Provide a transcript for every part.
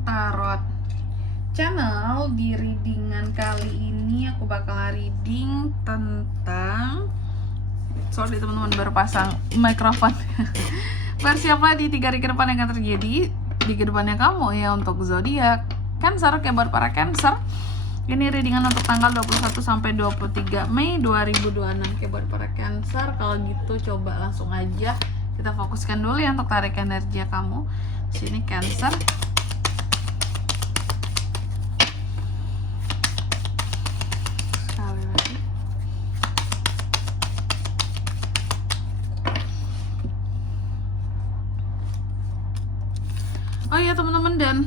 Cancer Tarot Channel. Di readingan kali ini aku bakal reading tentang, sorry teman-teman baru pasang mikrofon. Bersiaplah di 3 hari ke depan yang akan terjadi di kedepannya kamu ya untuk zodiak Cancer. Kayak buat para Cancer, ini readingan untuk tanggal 21 sampai 23 Mei 2026. Kayak buat para Cancer, kalau gitu coba langsung aja kita fokuskan dulu ya untuk tarik energi kamu. Sini Cancer. Sekali lagi. Oh iya teman-teman, dan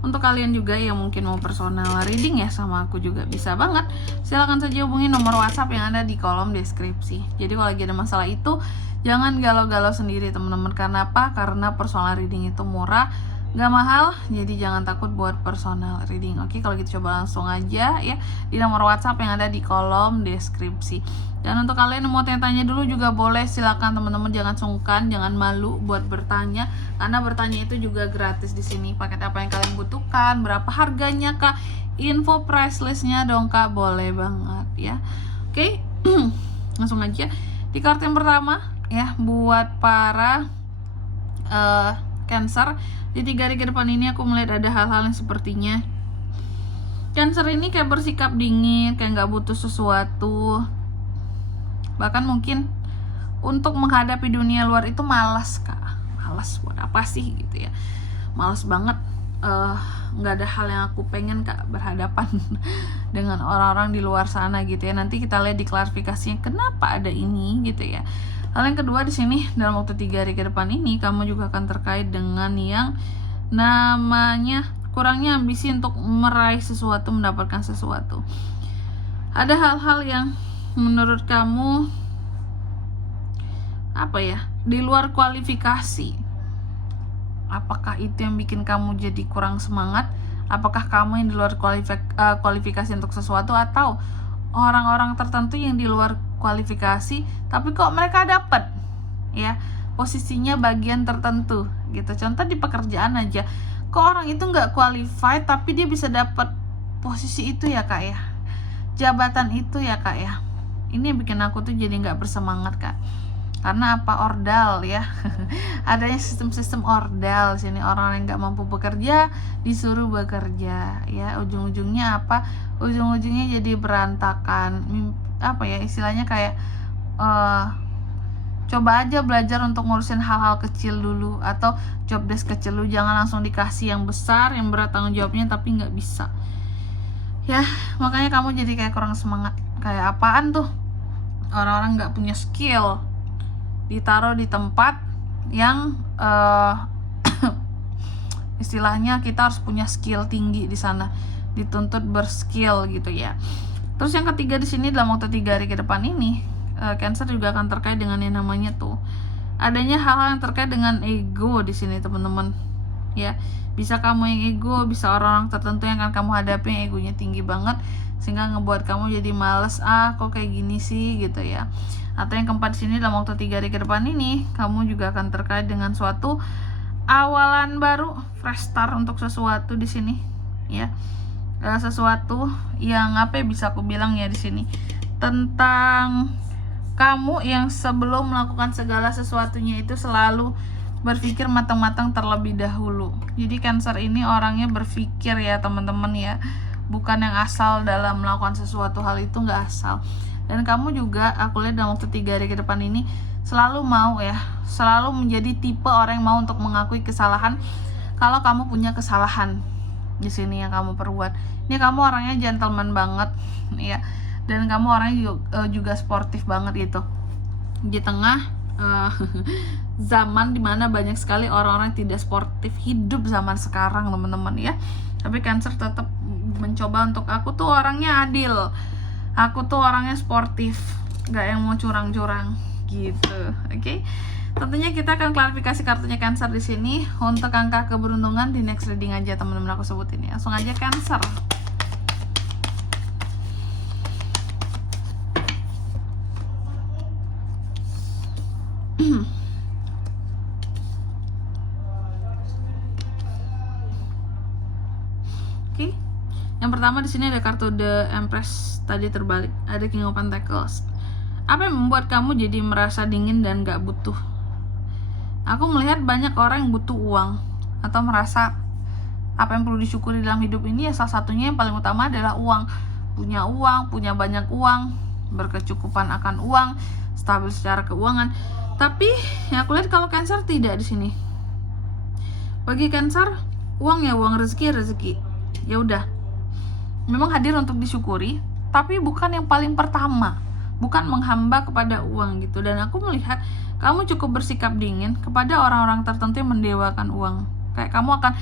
untuk kalian juga yang mungkin mau personal reading ya sama aku juga bisa banget. Silahkan saja hubungi nomor WhatsApp yang ada di kolom deskripsi. Jadi kalau lagi ada masalah itu jangan galau-galau sendiri teman-teman. Karena apa? Karena personal reading itu murah, gak mahal. Jadi jangan takut buat personal reading. Oke, kalau gitu coba langsung aja ya di nomor WhatsApp yang ada di kolom deskripsi. Dan untuk kalian yang mau tanya-tanya dulu juga boleh, silakan teman-teman, jangan sungkan, jangan malu buat bertanya, karena bertanya itu juga gratis di sini. Paket apa yang kalian butuhkan, berapa harganya kak, info price listnya dong kak, boleh banget ya. Oke, langsung aja di kartu yang pertama ya buat para Cancer. Di 3 hari ke depan ini aku melihat ada hal-hal yang sepertinya Cancer ini kayak bersikap dingin, kayak nggak butuh sesuatu. Bahkan mungkin untuk menghadapi dunia luar itu malas kak. Malas buat apa sih gitu ya, malas banget. Nggak ada hal yang aku pengen kak berhadapan dengan orang-orang di luar sana gitu ya. Nanti kita lihat di klarifikasinya kenapa ada ini gitu ya. Hal yang kedua di sini, dalam waktu 3 hari ke depan ini kamu juga akan terkait dengan yang namanya kurangnya ambisi untuk meraih sesuatu, mendapatkan sesuatu. Ada hal-hal yang menurut kamu apa ya, di luar kualifikasi. Apakah itu yang bikin kamu jadi kurang semangat? Apakah kamu yang di luar kualifikasi untuk sesuatu, atau orang-orang tertentu yang di luar kualifikasi tapi kok mereka dapat ya posisinya bagian tertentu gitu. Contoh di pekerjaan aja, kok orang itu nggak qualified tapi dia bisa dapat posisi itu ya kak ya, jabatan itu ya kak ya. Ini yang bikin aku tuh jadi nggak bersemangat kak. Karena apa? Ordal ya. Adanya sistem-sistem ordal sini, orang yang nggak mampu bekerja disuruh bekerja ya. Ujung-ujungnya apa? Ujung-ujungnya jadi berantakan. Apa ya istilahnya, kayak coba aja belajar untuk ngurusin hal-hal kecil dulu, atau job desk kecil dulu. Jangan langsung dikasih yang besar, yang berat tanggung jawabnya tapi nggak bisa ya. Makanya kamu jadi kayak kurang semangat. Kayak apaan tuh, orang-orang nggak punya skill ditaruh di tempat yang istilahnya kita harus punya skill tinggi di sana, dituntut berskill gitu ya. Terus yang ketiga di sini, dalam waktu 3 hari ke depan ini Cancer juga akan terkait dengan yang namanya tuh adanya hal-hal yang terkait dengan ego di sini teman-teman ya. Bisa kamu yang ego, bisa orang-orang tertentu yang akan kamu hadapi yang egonya tinggi banget, sehingga ngebuat kamu jadi males, kok kayak gini sih gitu ya. Atau yang keempat di sini, dalam waktu 3 hari ke depan ini kamu juga akan terkait dengan suatu awalan baru, fresh start untuk sesuatu di sini ya. Sesuatu yang apa ya, bisa aku bilang ya di sini tentang kamu yang sebelum melakukan segala sesuatunya itu selalu berpikir matang-matang terlebih dahulu. Jadi Cancer ini orangnya berpikir ya teman-teman ya, bukan yang asal dalam melakukan sesuatu hal itu, nggak asal. Dan kamu juga aku lihat dalam waktu 3 hari ke depan ini selalu mau ya, selalu menjadi tipe orang yang mau untuk mengakui kesalahan kalau kamu punya kesalahan di sini yang kamu perbuat. Ini kamu orangnya gentleman banget ya, dan kamu orangnya juga sportif banget gitu. Di tengah zaman dimana banyak sekali orang-orang tidak sportif hidup zaman sekarang teman-teman ya, tapi Cancer tetap mencoba untuk, aku tuh orangnya adil, aku tuh orangnya sportif, gak yang mau curang-curang gitu. Oke. Tentunya kita akan klarifikasi kartunya Cancer di sini. Untuk angka keberuntungan di next reading aja teman-teman aku sebutin ya. Langsung aja Cancer. Oke. Yang pertama di sini ada kartu The Empress, tadi terbalik. Ada King of Pentacles. Apa yang membuat kamu jadi merasa dingin dan gak butuh? Aku melihat banyak orang yang butuh uang atau merasa apa yang perlu disyukuri dalam hidup ini ya salah satunya yang paling utama adalah uang. Uang, punya banyak uang, berkecukupan akan uang, stabil secara keuangan. Tapi ya aku lihat kalau Cancer tidak di sini. Bagi Cancer, uang ya uang, rezeki. Ya udah. Memang hadir untuk disyukuri, tapi bukan yang paling pertama. Bukan menghamba kepada uang gitu. Dan aku melihat kamu cukup bersikap dingin kepada orang-orang tertentu yang mendewakan uang. Kayak kamu akan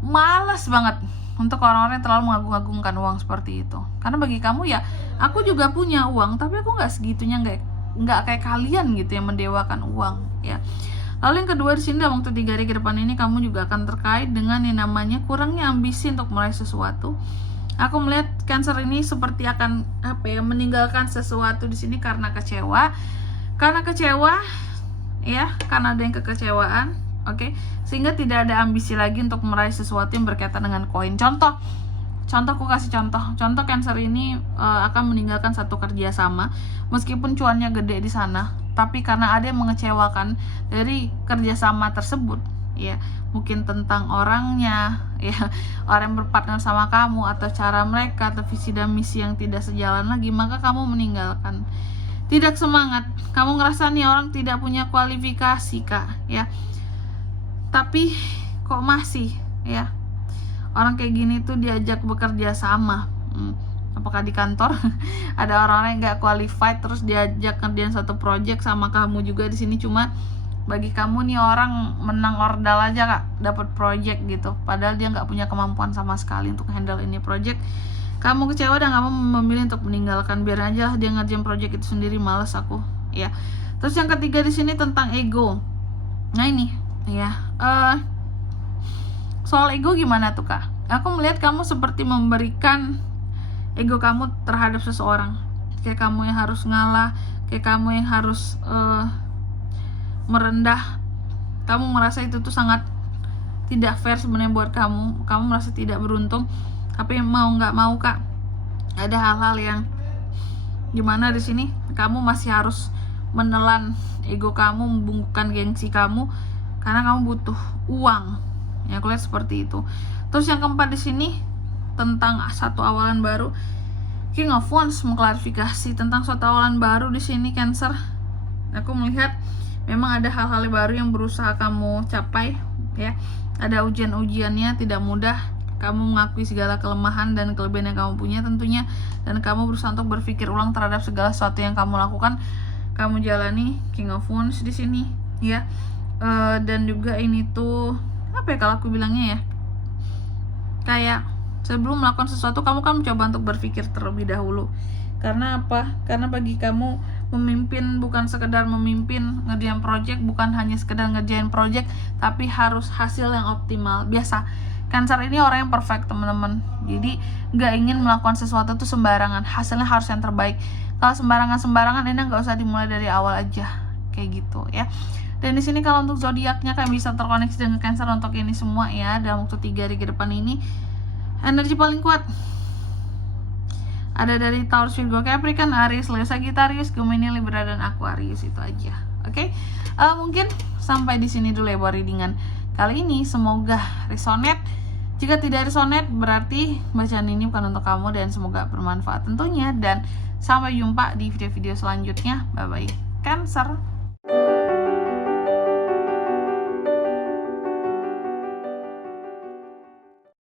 malas banget untuk orang-orang yang terlalu mengagung-agungkan uang seperti itu. Karena bagi kamu ya, aku juga punya uang, tapi aku nggak segitunya, nggak kayak kalian gitu yang mendewakan uang ya. Lalu yang kedua di sini dalam waktu 3 hari ke depan ini kamu juga akan terkait dengan yang namanya kurangnya ambisi untuk meraih sesuatu. Aku melihat Cancer ini seperti akan meninggalkan sesuatu di sini karena kecewa. Karena ada yang kekecewaan. Oke, sehingga tidak ada ambisi lagi untuk meraih sesuatu yang berkaitan dengan koin. Contoh aku kasih contoh Cancer ini akan meninggalkan satu kerjasama meskipun cuannya gede di sana, tapi karena ada yang mengecewakan dari kerjasama tersebut, ya mungkin tentang orangnya, ya orang yang berpartner sama kamu atau cara mereka atau visi dan misi yang tidak sejalan lagi, maka kamu meninggalkan. Tidak semangat, kamu ngerasa nih orang tidak punya kualifikasi kak, ya. Tapi kok masih ya orang kayak gini tuh diajak bekerja sama, apakah di kantor ada orang-orang yang nggak qualified terus diajak kerjaan satu project sama kamu juga di sini, cuma bagi kamu nih orang menang ordal aja kak dapat project gitu, padahal dia nggak punya kemampuan sama sekali untuk handle ini project. Kamu kecewa dan kamu memilih untuk meninggalkan, biar aja dia ngerjain project itu sendiri, males aku ya. Terus yang ketiga di sini tentang ego. Nah ini ya, soal ego gimana tuh kak? Aku melihat kamu seperti memberikan ego kamu terhadap seseorang, kayak kamu yang harus ngalah, kayak kamu yang harus merendah. Kamu merasa itu tuh sangat tidak fair sebenarnya buat kamu. Kamu merasa tidak beruntung, tapi mau nggak mau kak, ada hal-hal yang gimana di sini kamu masih harus menelan ego kamu, membungkukkan gengsi kamu karena kamu butuh uang. Ya aku lihat seperti itu. Terus yang keempat di sini tentang satu awalan baru. King of Wands mengklarifikasi tentang suatu awalan baru di sini Cancer. Aku melihat memang ada hal-hal baru yang berusaha kamu capai ya. Ada ujian-ujiannya tidak mudah. Kamu mengakui segala kelemahan dan kelebihan yang kamu punya tentunya, dan kamu berusaha untuk berpikir ulang terhadap segala sesuatu yang kamu lakukan. Kamu jalani King of Wands di sini ya. Dan juga ini tuh apa ya kalau aku bilangnya ya, kayak sebelum melakukan sesuatu kamu kan mencoba untuk berpikir terlebih dahulu. Karena apa? Karena bagi kamu memimpin bukan sekedar memimpin, ngerjain project bukan hanya sekedar ngerjain project, tapi harus hasil yang optimal. Biasa Cancer ini orang yang perfect teman-teman, jadi nggak ingin melakukan sesuatu tuh sembarangan, hasilnya harus yang terbaik. Kalau sembarangan ini nggak usah dimulai dari awal aja, kayak gitu ya. Dan di sini kalau untuk zodiaknya kalian bisa terkoneksi dengan Cancer untuk ini semua ya dalam waktu 3 hari ke depan ini. Energi paling kuat ada dari Taurus, Virgo, Capricorn, Aries, Leo, Sagittarius, Gemini, Libra, dan Aquarius. Itu aja. Oke. Mungkin sampai di sini dulu ya buat readingan kali ini. Semoga resonate. Jika tidak resonate berarti bacaan ini bukan untuk kamu, dan semoga bermanfaat tentunya. Dan sampai jumpa di video-video selanjutnya. Bye bye Cancer.